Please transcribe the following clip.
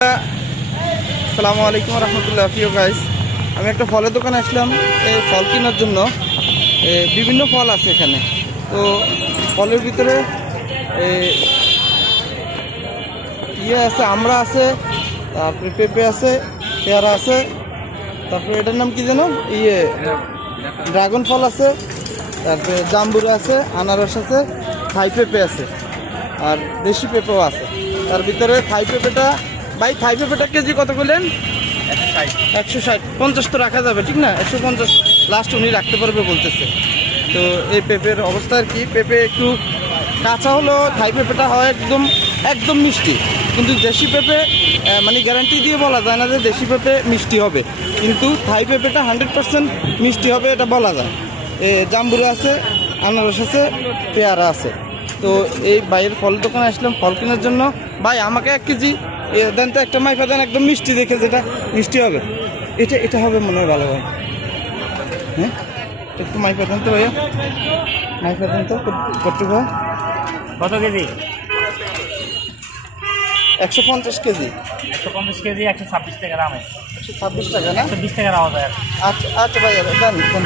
আসসালামু আলাইকুম রহমতুল্লাহ। প্রিয় গাইস, আমি একটা ফলের দোকানে আসলাম এই ফল কেনার জন্য। বিভিন্ন ফল আছে এখানে। তো ফলের ভিতরে আছে, আমড়া আছে, তারপরে পেঁপে আছে, পেয়ারা আছে, তারপরে এটার নাম কি যেন ড্রাগন ফল আছে, তারপরে জাম্বুরা আছে, আনারস আছে, থাই পেঁপে আছে, আর দেশি পেঁপেও আছে। তার ভিতরে থাই পেঁপেটা, ভাই থাই পেঁপেটা কেজি কত করলেন? 160। 50 তো রাখা যাবে, ঠিক না? 150 লাস্ট উনি রাখতে পারবে বলতেছে। তো এই পেঁপের অবস্থা আর কি, পেঁপে একটু কাঁচা হলো, থাই পেঁপেটা হয় একদম একদম মিষ্টি। কিন্তু দেশি পেঁপে মানে গ্যারান্টি দিয়ে বলা যায় না যে দেশি পেঁপে মিষ্টি হবে, কিন্তু থাই পেঁপেটা 100% মিষ্টি হবে এটা বলা যায়। জাম্বুরা আছে, আনারস আছে, পেয়ারা আছে। তো এই ভাইয়ের ফলের দোকানে আসলাম ফল কেনার জন্য। ভাই আমাকে 1 কেজি দেন তো, একটা মাইফা দেন একদম মিষ্টি দেখে, যেটা মিষ্টি হবে। এটা হবে মনে হয় ভালো ভাই। হ্যাঁ, একটু মাইফা দেন তো ভাইয়া, মাইফা দেন তো কতটুকু হয়? কত কেজি? 150 কেজি। 150 কেজি 126 টাকা দাম। 126 টাকা না? 120 টাকা রাওয়া যায়। আচ্ছা আচ্ছা ভাইয়া দেন দেন।